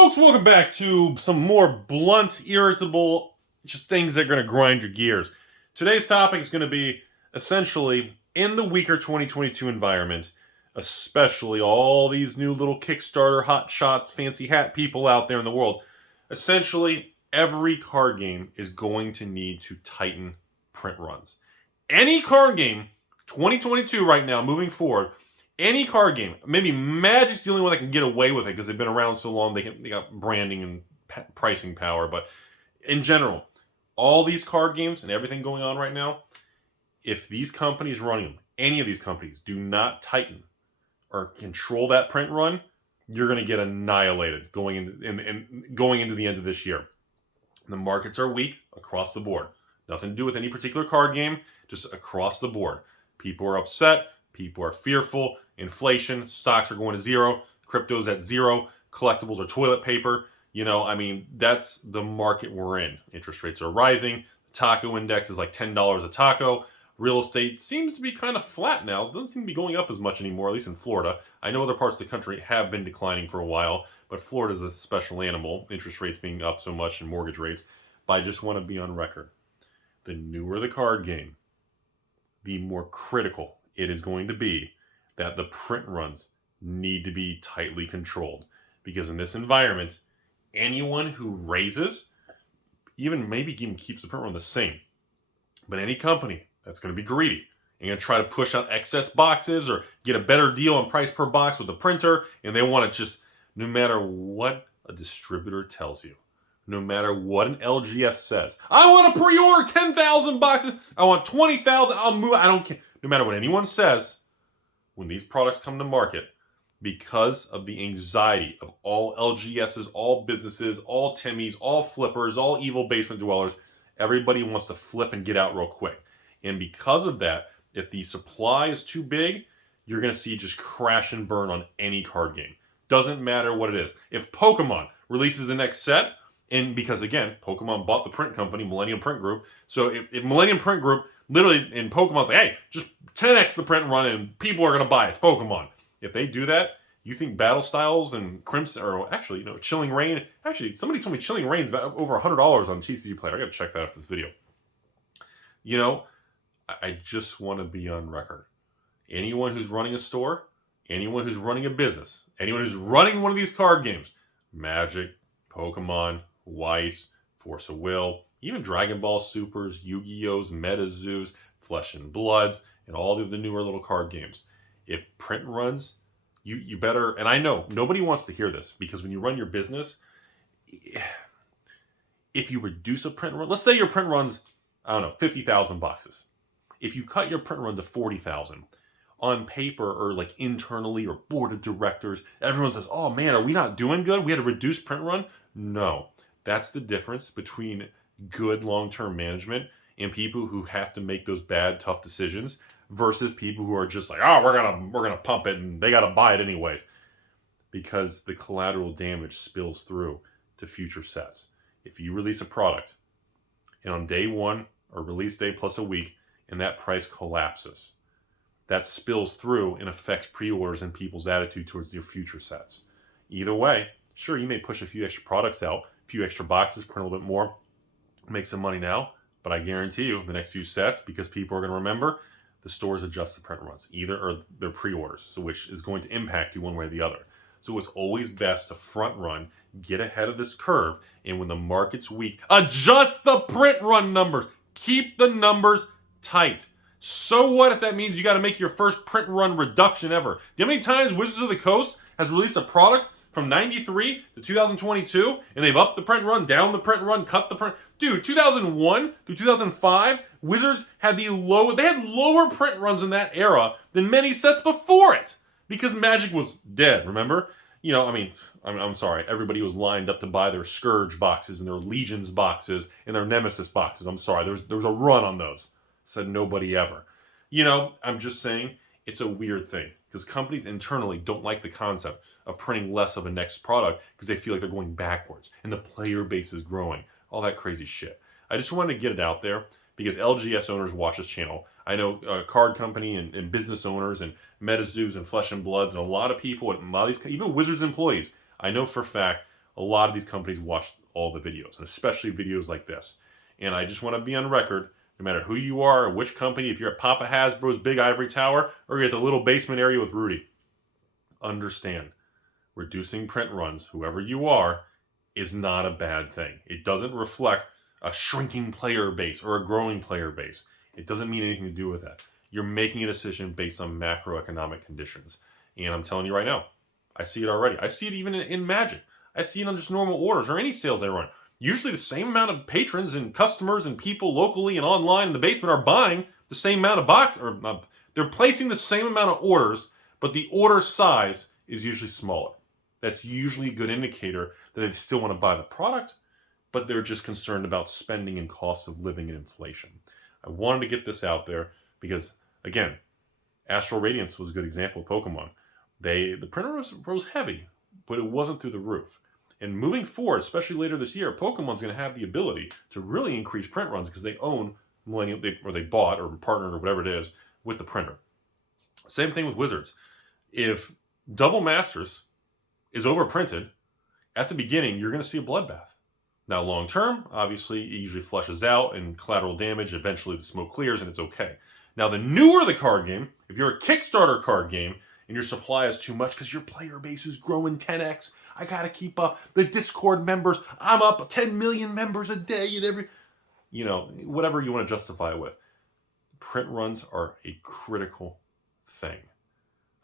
Folks, welcome back to some more blunt, irritable, just things that are going to grind your gears. Today's topic is going to be essentially in the weaker 2022 environment, especially all these new little Kickstarter, hot shots, fancy hat people out there in the world. Essentially, every card game is going to need to tighten print runs. Any card game, 2022 right now, moving forward, any card game, maybe Magic's the only one that can get away with it because they've been around so long, they got branding and pricing power. But in general, all these card games and everything going on right now, if these companies running them, any of these companies, do not tighten or control that print run, you're going to get annihilated going into the end of this year. The markets are weak across the board. Nothing to do with any particular card game, just across the board. People are upset. People are fearful. Inflation, stocks are going to zero. Crypto's at zero. Collectibles are toilet paper. That's the market we're in. Interest rates are rising. The taco index is like $10 a taco. Real estate seems to be kind of flat now. It doesn't seem to be going up as much anymore, at least in Florida. I know other parts of the country have been declining for a while, but Florida's a special animal, interest rates being up so much and mortgage rates. But I just want to be on record. The newer the card game, the more critical it is going to be that the print runs need to be tightly controlled. Because in this environment, anyone who raises, maybe even keeps the print run the same, but any company that's going to be greedy and going to try to push out excess boxes or get a better deal on price per box with the printer, and they want to just, no matter what a distributor tells you, no matter what an LGS says, I want to pre-order 10,000 boxes, I want 20,000, I'll move, I don't care. No matter what anyone says, when these products come to market, because of the anxiety of all LGSs, all businesses, all Timmies, all flippers, all evil basement dwellers, everybody wants to flip and get out real quick. And because of that, if the supply is too big, you're going to see just crash and burn on any card game. Doesn't matter what it is. If Pokemon releases the next set, and because again, Pokemon bought the print company, Millennium Print Group, so if Millennium Print Group literally in Pokemon's like, hey, just 10x the print run and people are going to buy it. It's Pokemon. If they do that, you think Battle Styles and Crimson, or actually, Chilling Reign, actually, somebody told me Chilling Reign's over $100 on TCG Player. I got to check that after this video. I just want to be on record. Anyone who's running a store, anyone who's running a business, anyone who's running one of these card games, Magic, Pokemon, Weiss, Force of Will, even Dragon Ball Supers, Yu-Gi-Ohs, MetaZoos, Flesh and Bloods, and all of the newer little card games. If print runs, you better, and I know nobody wants to hear this, because when you run your business, if you reduce a print run, let's say your print runs, 50,000 boxes. If you cut your print run to 40,000, on paper or like internally or board of directors, everyone says, oh man, are we not doing good? We had a reduced print run? No. That's the difference between good long-term management and people who have to make those bad, tough decisions versus people who are just like, oh, we're gonna pump it and they gotta buy it anyways. Because the collateral damage spills through to future sets. If you release a product and on day one or release day plus a week and that price collapses, that spills through and affects pre-orders and people's attitude towards their future sets. Either way, sure, you may push a few extra products out, a few extra boxes, print a little bit more, make some money now, but I guarantee you the next few sets, because people are going to remember, the stores adjust the print runs, either or their pre-orders, so which is going to impact you one way or the other. So it's always best to front run, get ahead of this curve, and when the market's weak, adjust the print run numbers. Keep the numbers tight. So what if that means you got to make your first print run reduction ever? Do you know how many times Wizards of the Coast has released a product from 93 to 2022 and they've upped the print run, down the print run, cut the print? Dude, 2001 through 2005, Wizards had lower print runs in that era than many sets before it, because Magic was dead, remember? I'm sorry, everybody was lined up to buy their Scourge boxes and their Legions boxes and their Nemesis boxes. I'm sorry, there was a run on those. Said nobody ever. I'm just saying it's a weird thing because companies internally don't like the concept of printing less of a next product because they feel like they're going backwards and the player base is growing. All that crazy shit. I just wanted to get it out there because LGS owners watch this channel. I know card company and business owners and MetaZoos and Flesh and Bloods and a lot of people and a lot of these, even Wizards employees, I know for a fact a lot of these companies watch all the videos, and especially videos like this. And I just want to be on record, no matter who you are or which company, if you're at Papa Hasbro's Big Ivory Tower or you're at the little basement area with Rudy, understand, reducing print runs, whoever you are, is not a bad thing. It doesn't reflect a shrinking player base or a growing player base. It doesn't mean anything to do with that. You're making a decision based on macroeconomic conditions. And I'm telling you right now, I see it already. I see it even in Magic. I see it on just normal orders or any sales I run. Usually the same amount of patrons and customers and people locally and online in the basement are buying the same amount of they're placing the same amount of orders, but the order size is usually smaller. That's usually a good indicator that they still want to buy the product, but they're just concerned about spending and costs of living and inflation. I wanted to get this out there because, again, Astral Radiance was a good example of Pokemon. The printer rose heavy, but it wasn't through the roof. And moving forward, especially later this year, Pokemon's going to have the ability to really increase print runs because they own Millennium, they bought or partnered or whatever it is with the printer. Same thing with Wizards. If Double Masters is overprinted, at the beginning, you're going to see a bloodbath. Now, long term, obviously, it usually flushes out and collateral damage. Eventually, the smoke clears and it's okay. Now, the newer the card game, if you're a Kickstarter card game and your supply is too much because your player base is growing 10x, I got to keep up the Discord members. I'm up 10 million members a day and whatever you want to justify it with. Print runs are a critical thing.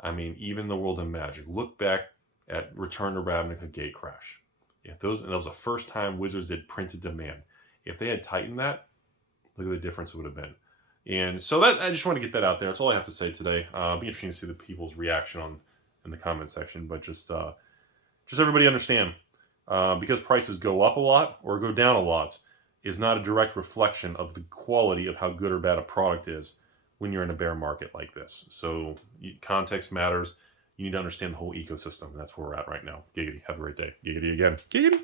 I mean, even the world of Magic. Look back at Return to Ravnica Gatecrash. That was the first time Wizards did printed demand. If they had tightened that, look at the difference it would have been. And so I just want to get that out there. That's all I have to say today. It'll be interesting to see the people's reaction in the comment section. But just everybody understand, because prices go up a lot or go down a lot is not a direct reflection of the quality of how good or bad a product is when you're in a bear market like this. So context matters. You need to understand the whole ecosystem. And that's where we're at right now. Giggity. Have a great day. Giggity again. Giggity.